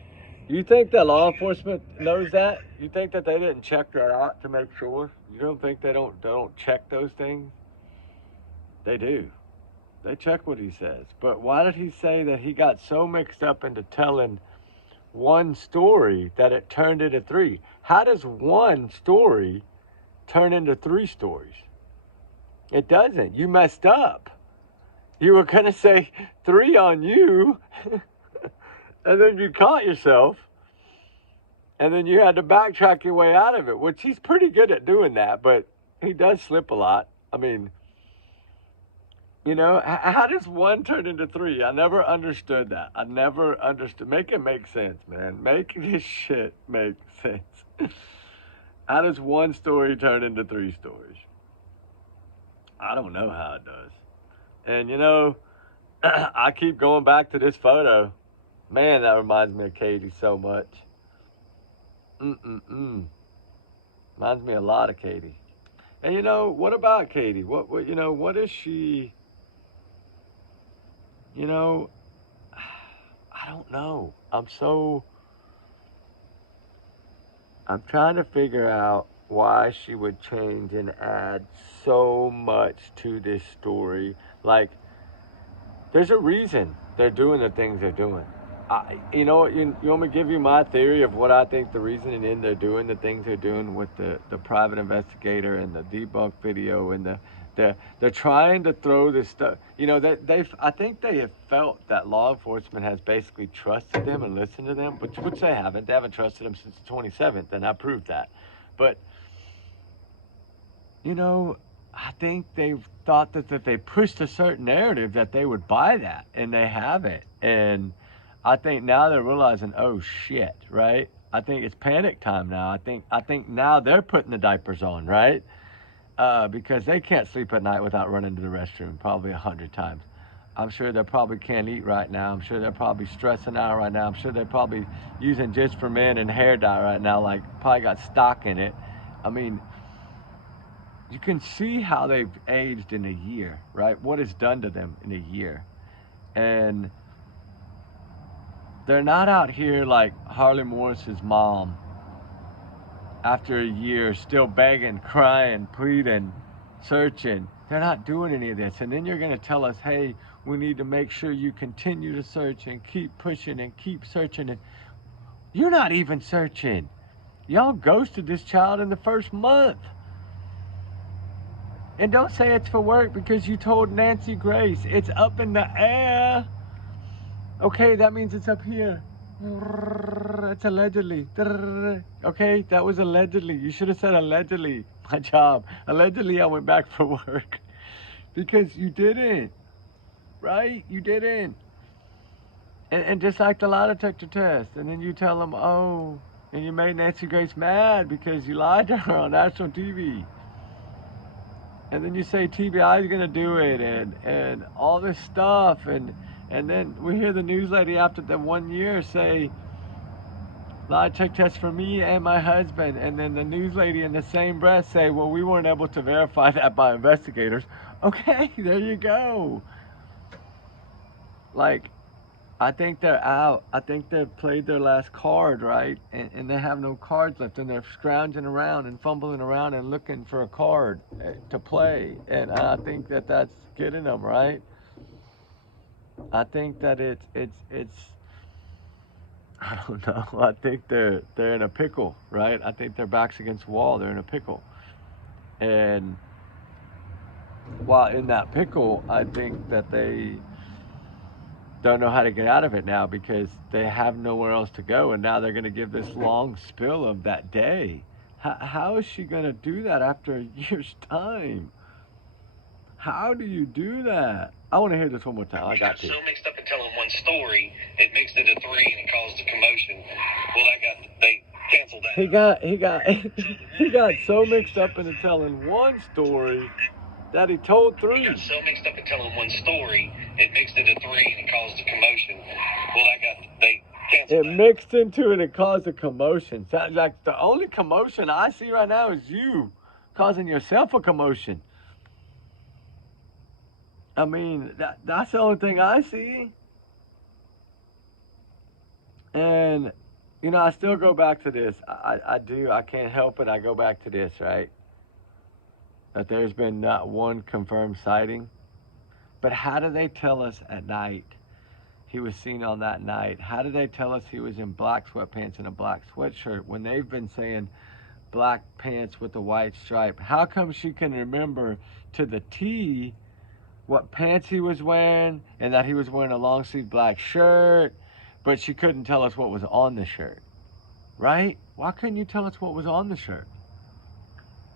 You think that law enforcement knows that? You think that they didn't check that out to make sure? You don't think they don't check those things? They do. They check what he says. But why did he say that he got so mixed up into telling one story that it turned into 3? How does one story turn into 3 stories? It doesn't. You messed up. You were going to say 3 on you, and then you caught yourself, and then you had to backtrack your way out of it, which he's pretty good at doing that, but he does slip a lot. I mean, you know, how does 1 turn into 3? I never understood that. I never understood. Make it make sense, man. Make this shit make sense. How does 1 story turn into 3 stories? I don't know how it does. And, you know, I keep going back to this photo. Man, that reminds me of Katie so much. Reminds me a lot of Katie. And, you know, what about Katie? What you know, what is she... You know, I don't know. I'm trying to figure out why she would change and add so much to this story. Like, there's a reason they're doing the things they're doing. You know, you want me to give you my theory of what I think the reason in they're doing the things they're doing with the private investigator and the debunk video and they're trying to throw this stuff. You know, I think they have felt that law enforcement has basically trusted them and listened to them, which they haven't. They haven't trusted them since the 27th, and I proved that. But, you know, I think they've thought that if they pushed a certain narrative that they would buy that, and they haven't. And I think now they're realizing, oh shit, right? I think it's panic time now. I think now they're putting the diapers on, right? Because they can't sleep at night without running to the restroom probably 100 times. I'm sure they probably can't eat right now. I'm sure they're probably stressing out right now. I'm sure they're probably using Just for Men and hair dye right now, like probably got stock in it. I mean, you can see how they've aged in a year, right? What it's done to them in a year. And they're not out here like Harley Morris's mom after a year, still begging, crying, pleading, searching. They're not doing any of this. And then you're going to tell us, hey, we need to make sure you continue to search and keep pushing and keep searching. And you're not even searching. Y'all ghosted this child in the first month. And don't say it's for work because you told Nancy Grace it's up in the air. Okay, that means it's up here. It's allegedly. Okay, that was allegedly. You should have said allegedly. My job. Allegedly, I went back for work. Because you didn't. Right? You didn't. And just like the lie detector test. And then you tell them, oh, and you made Nancy Grace mad because you lied to her on national TV. And then you say TBI is going to do it and all this stuff. And then we hear the news lady after the 1 year say, lie detector test for me and my husband. And then the news lady in the same breath say, well, we weren't able to verify that by investigators. Okay, there you go. Like, I think they're out. I think they've played their last card, right? And they have no cards left, and they're scrounging around and fumbling around and looking for a card to play. And I think that that's getting them, right? I think that it's I don't know. I think they're in a pickle, right? I think their backs against the wall. They're in a pickle, and while in that pickle, I think that they don't know how to get out of it now because they have nowhere else to go, and now they're going to give this long spill of that day. How is she going to do that after a year's time? How do you do that? I want to hear this one more time. I got to. So mixed up in telling one story, it mixed into three and it caused a commotion. Well, they canceled that. He got so mixed up into telling one story that he told three. He got so mixed up in telling one story, it mixed into three and it caused a commotion. Well, they canceled It that. mixed into it and caused a commotion. Sounds like the only commotion I see right now is you causing yourself a commotion. I mean, that's the only thing I see. And, you know, I still go back to this. I do. I can't help it. I go back to this, right? That there's been not one confirmed sighting. But how do they tell us at night he was seen on that night? How do they tell us he was in black sweatpants and a black sweatshirt when they've been saying black pants with a white stripe? How come she can remember to the T what pants he was wearing and that he was wearing a long sleeve black shirt, but she couldn't tell us what was on the shirt, right? Why couldn't you tell us what was on the shirt?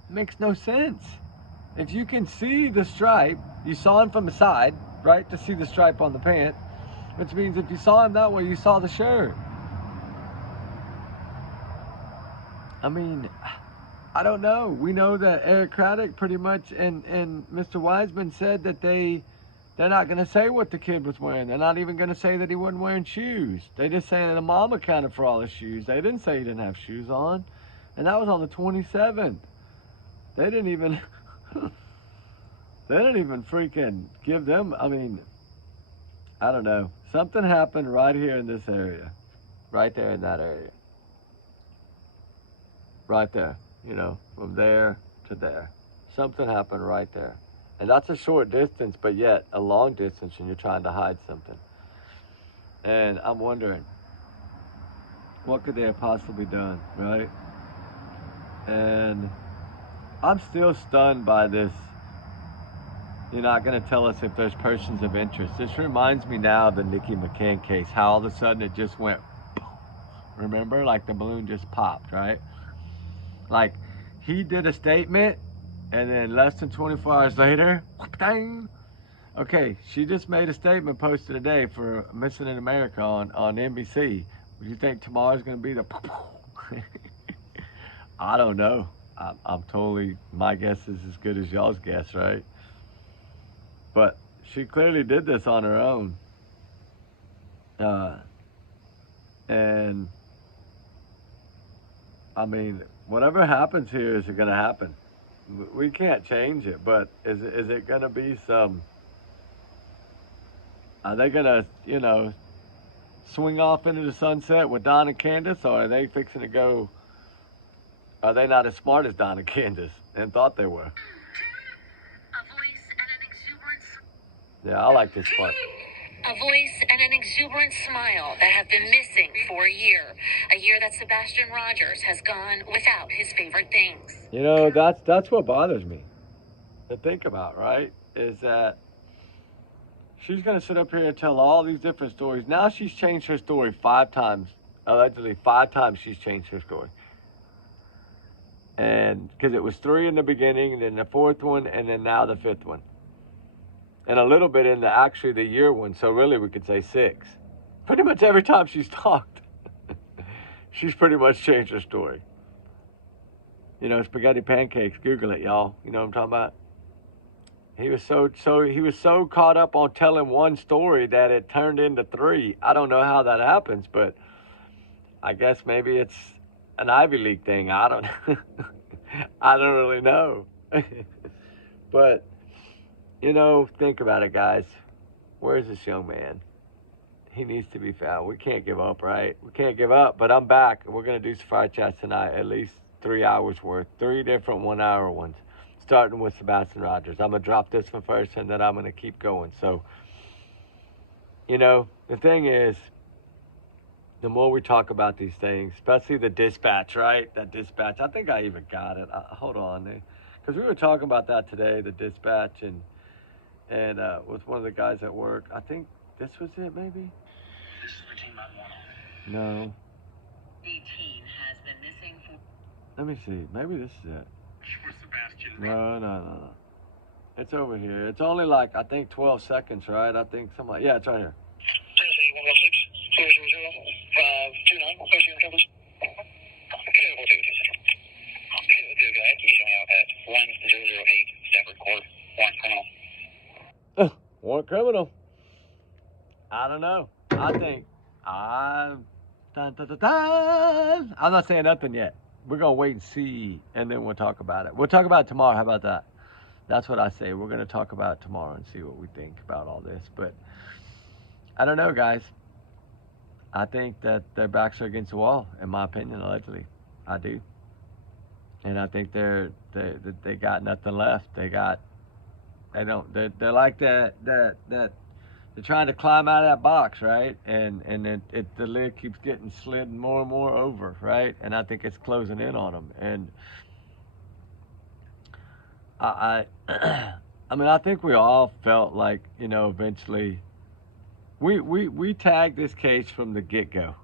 It makes no sense. If you can see the stripe, you saw him from the side, right, to see the stripe on the pant, which means if you saw him that way, you saw the shirt. I mean, I don't know. We know that Eric Craddock pretty much and Mr. Wiseman said that they're not going to say what the kid was wearing. They're not even going to say that he wasn't wearing shoes. They just saying that the mom accounted for all his shoes. They didn't say he didn't have shoes on. And that was on the 27th. They didn't even freaking give them, I mean, I don't know. Something happened right here in this area. Right there in that area. Right there. You know, from there to there. Something happened right there. And that's a short distance, but yet a long distance when you're trying to hide something. And I'm wondering, what could they have possibly done, right? And I'm still stunned by this. You're not going to tell us if there's persons of interest. This reminds me now of the Nikki McCann case, how all of a sudden it just went, remember? Like the balloon just popped, right? Like, he did a statement, and then less than 24 hours later, dang. Okay, she just made a statement posted today for Missing in America on NBC. Do you think tomorrow's going to be the... I don't know. I'm totally... My guess is as good as y'all's guess, right? But she clearly did this on her own. And... I mean... Whatever happens here is going to happen. We can't change it, but is it going to be some... Are they going to, you know, swing off into the sunset with Don and Candace, or are they fixing to go... Are they not as smart as Don and Candace and thought they were? A voice and an exuberant... Yeah, I like this part. A voice and an exuberant smile that have been missing for a year that Sebastian Rogers has gone without his favorite things. You know, that's what bothers me to think about, right? Is that she's going to sit up here and tell all these different stories. Now she's changed her story 5 times. Allegedly 5 times she's changed her story. And because it was 3 in the beginning, and then the 4th one, and then now the 5th one. And a little bit in the year one, so really we could say 6. Pretty much every time she's talked, she's pretty much changed her story. You know, spaghetti pancakes, Google it, y'all. You know what I'm talking about? He was so caught up on telling one story that it turned into 3. I don't know how that happens, but I guess maybe it's an Ivy League thing. I don't I don't really know. But, you know, think about it, guys. Where's this young man? He needs to be found. We can't give up, right? We can't give up, but I'm back. We're going to do some fire chats tonight, at least 3 hours worth, 3 different 1-hour ones, starting with Sebastian Rogers. I'm going to drop this one first, and then I'm going to keep going. So, you know, the thing is, the more we talk about these things, especially the dispatch, right? That dispatch. I think I even got it. Hold on. Because we were talking about that today, the dispatch, and with one of the guys at work. I think this was it, maybe? This is the team I want on. No. The teen has been missing for... Let me see. Maybe this is it. For Sebastian. No. It's over here. It's only like, I think, 12 seconds, right? I think somebody... Yeah, it's right here. Tennessee 106 400 529. Associate Recoveries. 242 Central. 202 guy. Can you show me out at 1008 Stafford Court? Warrant criminal. Warrant criminal. I don't know. I think I'm not saying nothing yet. We're gonna wait and see, and then we'll talk about it. We'll talk about it tomorrow. How about that? That's what I say. We're gonna talk about it tomorrow and see what we think about all this. But I don't know, guys. I think that their backs are against the wall, in my opinion, allegedly. I do. And I think they got nothing left. They're like that they're trying to climb out of that box, right? And the lid keeps getting slid more and more over, right? And I think it's closing in on them. And I mean, I think we all felt like, you know, eventually we tagged this case from the get-go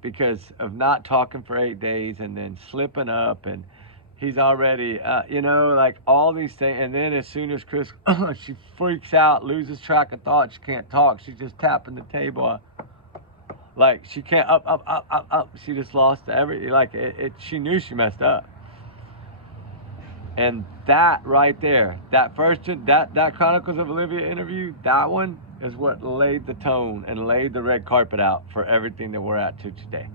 because of not talking for 8 days and then slipping up, and he's already, you know, like all these things. And then as soon as Chris, she freaks out, loses track of thought, she can't talk. She's just tapping the table. Like she can't up. She just lost she knew she messed up. And that right there, that Chronicles of Olivia interview, that one is what laid the tone and laid the red carpet out for everything that we're at to today.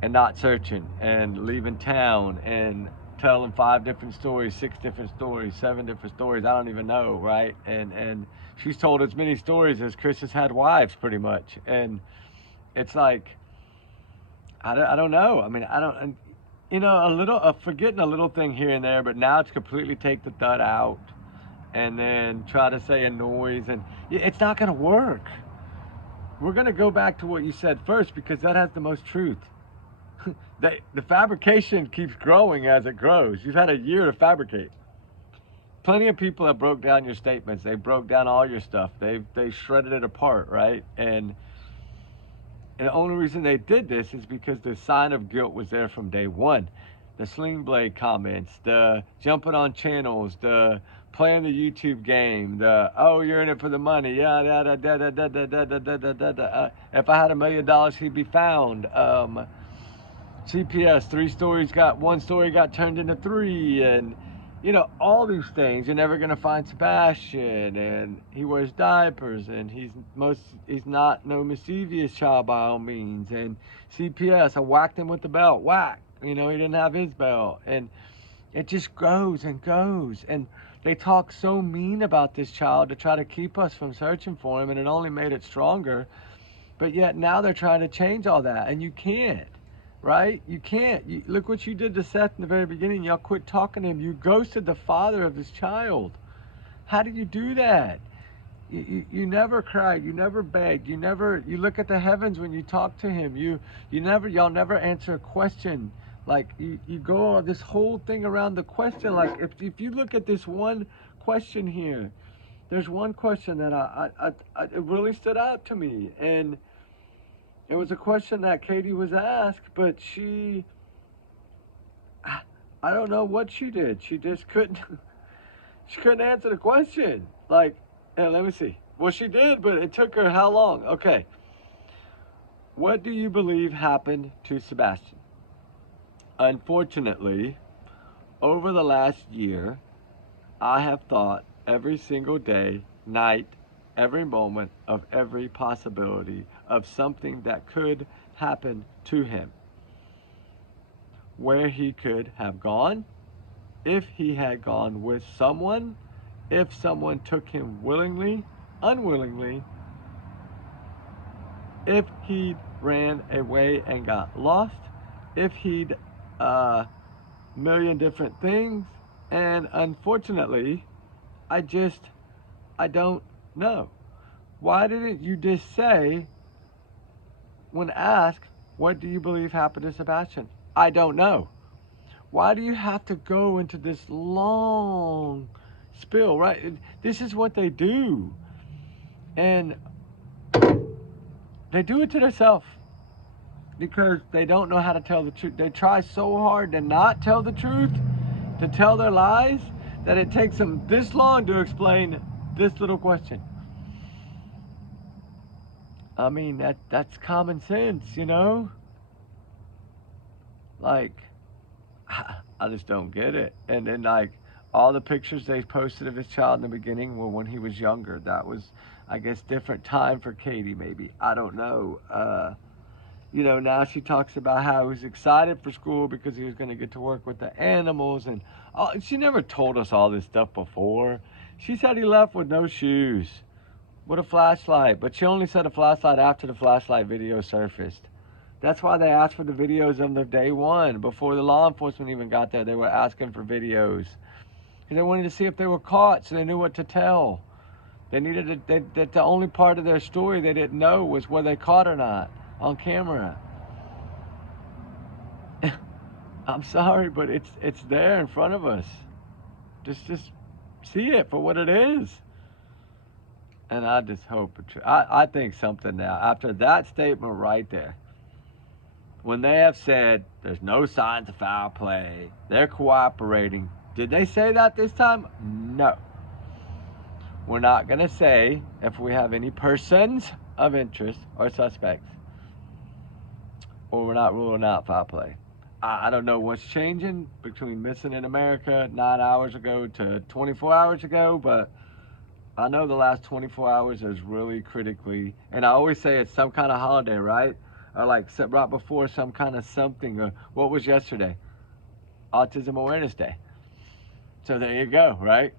And not searching and leaving town and telling 5 different stories, 6 different stories, 7 different stories. I don't even know, right? And she's told as many stories as Chris has had wives, pretty much. And it's like, I don't know. I mean, you know, forgetting a little thing here and there, but now it's completely take the thud out and then try to say a noise, and it's not going to work. We're going to go back to what you said first because that has the most truth. The fabrication keeps growing as it grows. You've had a year to fabricate. Plenty of people have broke down your statements. They broke down all your stuff. They shredded it apart, right? And the only reason they did this is because the sign of guilt was there from day one. The Sling Blade comments, the jumping on channels, the playing the YouTube game, the you're in it for the money, if I had $1 million, he'd be found. CPS, 1 story got turned into 3, and you know, all these things. You're never gonna find Sebastian, and he wears diapers, and he's not no mischievous child by all means. And CPS, I whacked him with the belt, whack. You know, he didn't have his belt, and it just goes and goes. And they talk so mean about this child to try to keep us from searching for him, and it only made it stronger. But yet now they're trying to change all that, and you can't. Right? You can't. Look what you did to Seth in the very beginning. Y'all quit talking to him. You ghosted the father of this child. How do you do that? You never cried. You never begged. You look at the heavens when you talk to him. Y'all never answer a question. Like you go on this whole thing around the question. Like if you look at this one question here, there's one question that it really stood out to me, and it was a question that Katie was asked, but I don't know what she did. She just couldn't answer the question. Like, let me see. Well, she did, but it took her how long? Okay. What do you believe happened to Sebastian? Unfortunately, over the last year, I have thought every single day, night, every moment of every possibility of something that could happened to him, where he could have gone, if he had gone with someone, if someone took him willingly, unwillingly, if he ran away and got lost, if he'd million different things. And unfortunately, I don't know. Why didn't you just say, when asked, what do you believe happened to Sebastian? I don't know. Why do you have to go into this long spill, right? This is what they do. And they do it to themselves because they don't know how to tell the truth. They try so hard to not tell the truth, to tell their lies, that it takes them this long to explain this little question. I mean, that's common sense, you know? Like, I just don't get it. And then, like, all the pictures they posted of his child in the beginning were when he was younger. That was, I guess, different time for Katie, maybe. I don't know. You know, now she talks about how he was excited for school because he was going to get to work with the animals. And she never told us all this stuff before. She said he left with no shoes, with a flashlight. But she only said a flashlight after the flashlight video surfaced. That's why they asked for the videos of the day one. Before the law enforcement even got there, they were asking for videos. Because they wanted to see if they were caught so they knew what to tell. They needed that the only part of their story they didn't know was were they caught or not on camera. I'm sorry, but it's there in front of us. Just see it for what it is. And I just hope I think something now, after that statement right there, when they have said there's no signs of foul play, they're cooperating. Did they say that this time? No. We're not going to say if we have any persons of interest or suspects, or we're not ruling out foul play. I don't know what's changing between missing in America 9 hours ago to 24 hours ago, but I know the last 24 hours is really critically, and I always say it's some kind of holiday, right? Or like right before some kind of something. Or what was yesterday? Autism Awareness Day. So there you go, right?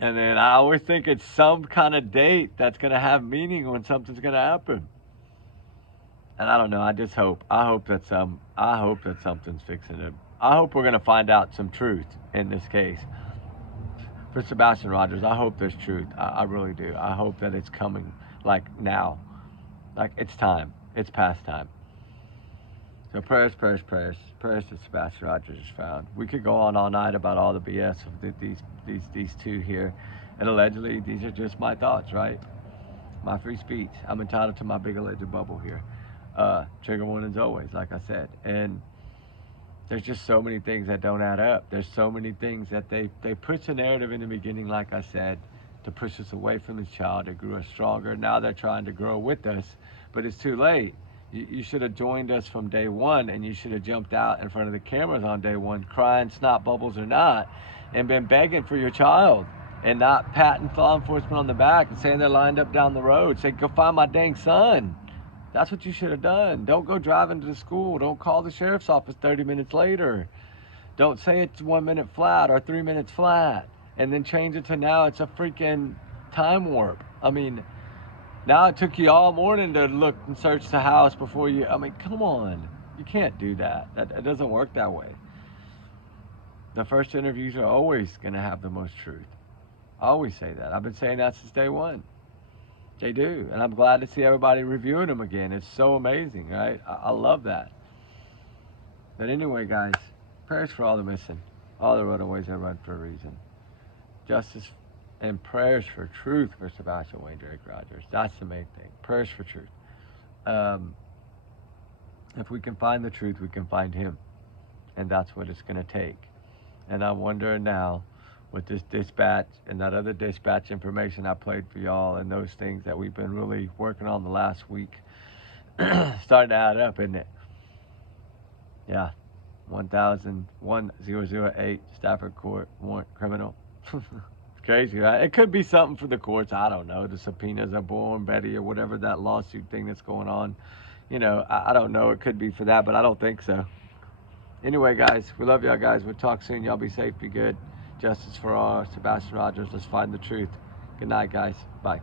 And then I always think it's some kind of date that's going to have meaning when something's going to happen. And I don't know. I hope that something's fixing it. I hope we're going to find out some truth in this case. For Sebastian Rogers, I hope there's truth. I really do. I hope that it's coming, like, now. Like, it's time. It's past time. So prayers to Sebastian Rogers is found. We could go on all night about all the BS of these two here. And allegedly, these are just my thoughts, right? My free speech. I'm entitled to my big alleged bubble here. Trigger warnings always, like I said. And there's just so many things that don't add up. There's so many things that they push a narrative in the beginning, like I said, to push us away from this child. It grew us stronger. Now they're trying to grow with us, but it's too late. You should have joined us from day one, and you should have jumped out in front of the cameras on day one, crying snot bubbles or not, and been begging for your child, and not patting law enforcement on the back and saying they're lined up down the road. Say, go find my dang son. That's what you should have done. Don't go driving to the school. Don't call the sheriff's office 30 minutes later. Don't say it's 1 minute flat or 3 minutes flat, and then change it to now it's a freaking time warp. I mean, now it took you all morning to look and search the house before you, I mean, come on. You can't do that. It doesn't work that way. The first interviews are always going to have the most truth. I always say that. I've been saying that since day one. They do. And I'm glad to see everybody reviewing them again. It's so amazing, right? I love that. But anyway, guys, prayers for all the missing. All the runaways that run for a reason. Justice and prayers for truth for Sebastian Wayne Drake Rogers. That's the main thing. Prayers for truth. If we can find the truth, we can find him. And that's what it's going to take. And I'm wondering now, with this dispatch and that other dispatch information I played for y'all, and those things that we've been really working on the last week, starting to add up, isn't it? Yeah. 1008 Stafford Court warrant criminal. Crazy, right? It could be something for the courts. I don't know. The subpoenas are born, Betty, or whatever that lawsuit thing that's going on. You know, I don't know. It could be for that, but I don't think so. Anyway, guys, we love y'all, guys. We'll talk soon. Y'all be safe, be good. Justice for all. Sebastian Rogers. Let's find the truth. Good night, guys. Bye.